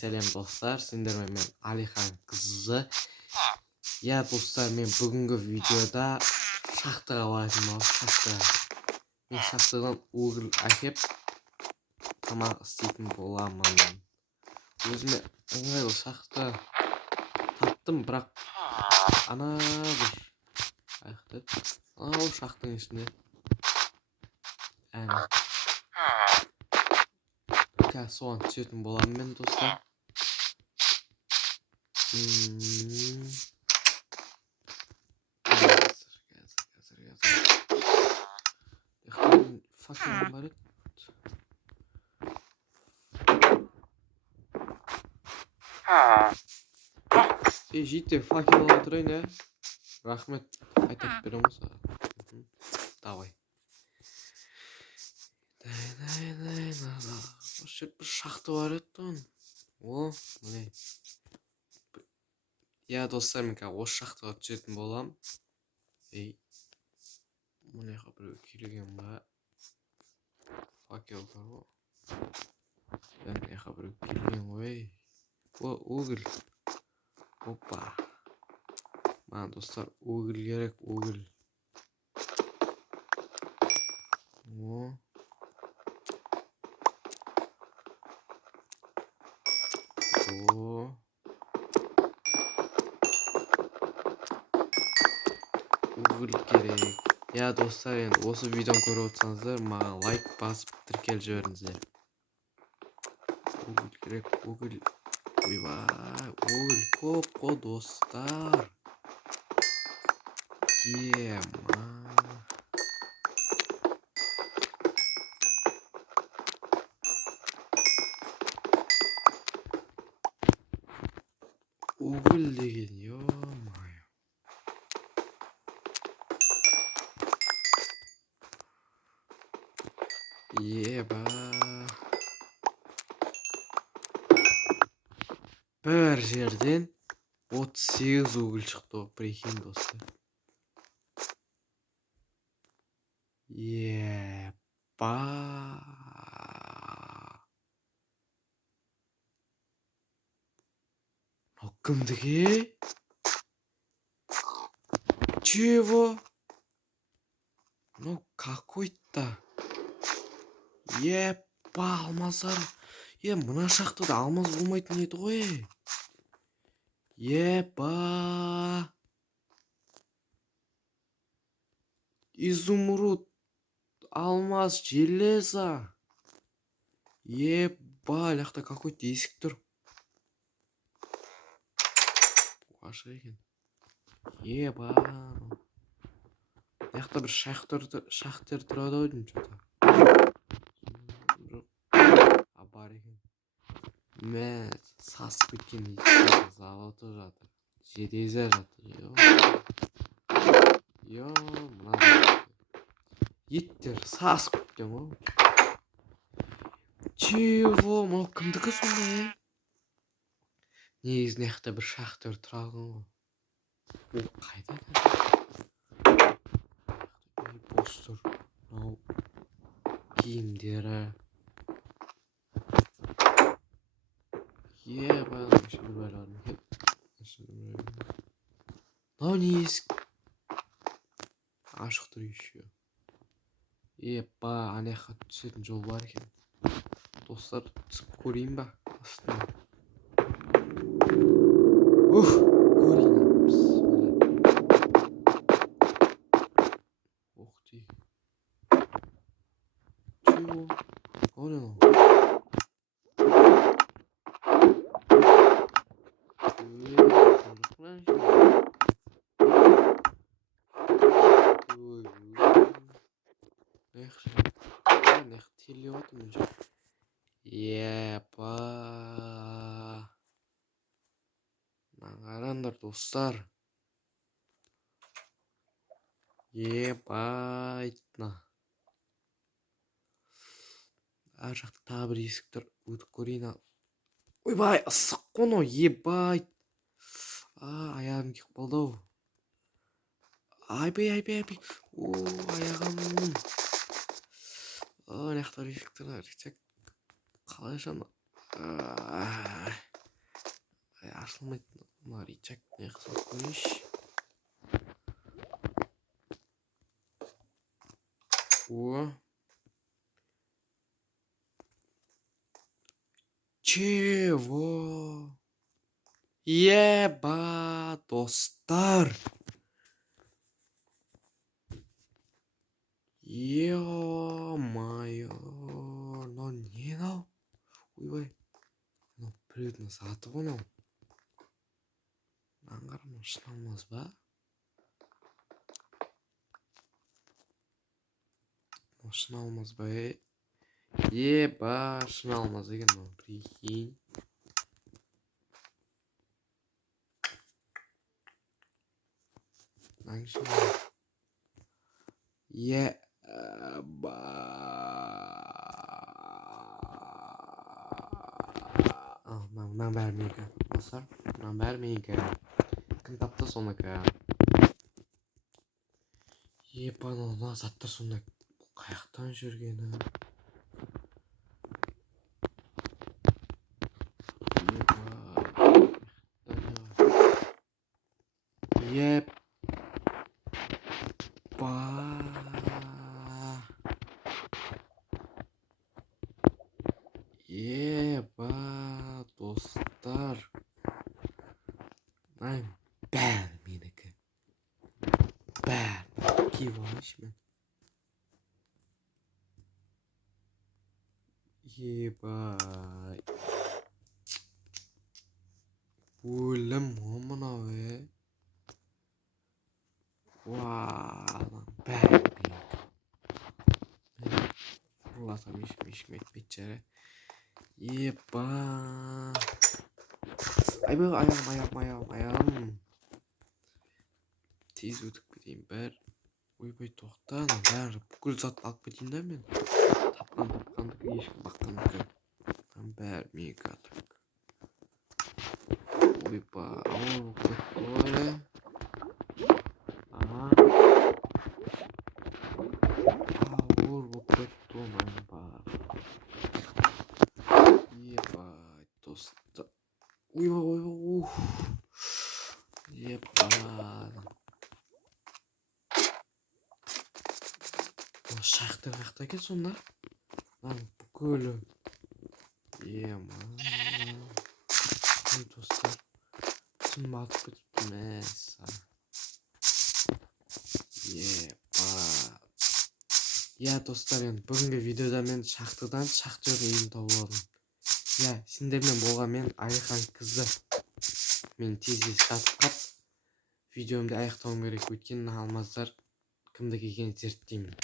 Selam dostlar, sindiriyorum ben Alihan kızı. Ya dostlar, men bugünkü videoda şahtaga bardım, şahtaga. Men şahtadan uğur akep tamak isteydim bolamman. Özüme ыңгайлуу шахта таптым, бірақ ана bir аяқтап анау шахтың ішінде әне қазір соған түсетін боламын мен достар. Fakirім бар еді. Жейте факел ала тұрайын, ә? Рахмет, айтып беремін саған. Давай. Осы жер бір шахта бар еді. О, міне. Я достар, мен қазір осы шахтаға түсетін боламын. Мына жаққа біреу келген ба? Факел бар ғой. Мына жаққа біреу келген ғой. О, уголь. Опа. Маған достар уголь керек, уголь. О. О. Уголь керек. Я достар, енді осы видеоны көріп отырсаңыздар, маған лайк басып тіркеліп жіберіңіздер. Уголь керек, уголь. Ойбай, уголь көп қой достар. Ема. Уголь деген, ё-моё. Еба. Бір жерден 38 уголь шықты, прикинь достар. Еба. Но кімдігі? Чего? Ну какой-то. Еба, алмаздар. Мына шахтада алмаз болмайтын еді ғой. Еба. Изумруд, алмаз, железо. Еба, ляқта какой-то есік тұр. Ашық екен. Еба. Ляқта бір шахтер тұрады ау деймін что-то. Бар екен. Мә, сасып кеткен еттер заводы жатыр. Железо жатыр. Мына еттер сасып кеткен ғой. Чего? Мынау кімдікі сондай? Негізі мына бір шахтер тұрған ғой. Ол қайда? Бос тұр. Мынау киімдері. Еба, şimdi байладым. Мынау не есік? Ашық тұр еще. Еба, ана жаққа түсетін жол бар екен. Достар, түсіп көрейін ба? Астына. Көрейін. Ух ты. Чего? Оно. Еба. Қараңдар достар. Ебайтна. Ар жақта тағы бір есік тұр. Өтіп көрейін. Ойбай, ысық қоно, ебайт. Аяғым кеп қалды ау. Айбай. О, аяғым. Мына жақта есік тұр. Қалай жаны. Тарсылмайды. Мына ричак не қылып қойшы. О. Чего? Еба, достар. Ё-моё. Но не но. Ой. Но привет сатып оны. Аңғарым шыналмас ба? Шыналмас ба? Еба, шыналмас екен мына прикинь. Аңшы. Еба. Мынаны бәрі менікі. Достар, мынаны бәрі менікі. Кім тапты соныкі? Еба, мына заттар сонда қаяқтан жүргені? Еба. Еба, достар. Ай, бәрі менікі. Бәрі киіп алайыншы мен. Ебай. Өлім мынау Вау, бәрі менікі. Ұрласам ешкім етпейді жәрі. Еба. Айбай, аяғым. Тез өтіп кетейін бәрі. Ойбай, тоқта, бәрі бүкіл зат алып кетейін да мен. Тапқандікі, ешкім баққандікі. Бәрі менікі атак. Ойба, ауыр көтті. Ауыр көтті оңайын бар. Ебай, достар. Ойба. Ебай. Шақты қақта кен сонда? Бүкілі. Ой, достар. Түсін батып кетіпті мәса. Достар, бүгінгі видеода мен шақтыдан шақтер үйін тауып алдым. Сендермен болған мен Айхан қызы. Мен тез сатып қап. Видеомды аяқтауым керек, өйткені алмаздар кімдікі екенін зерттеймін.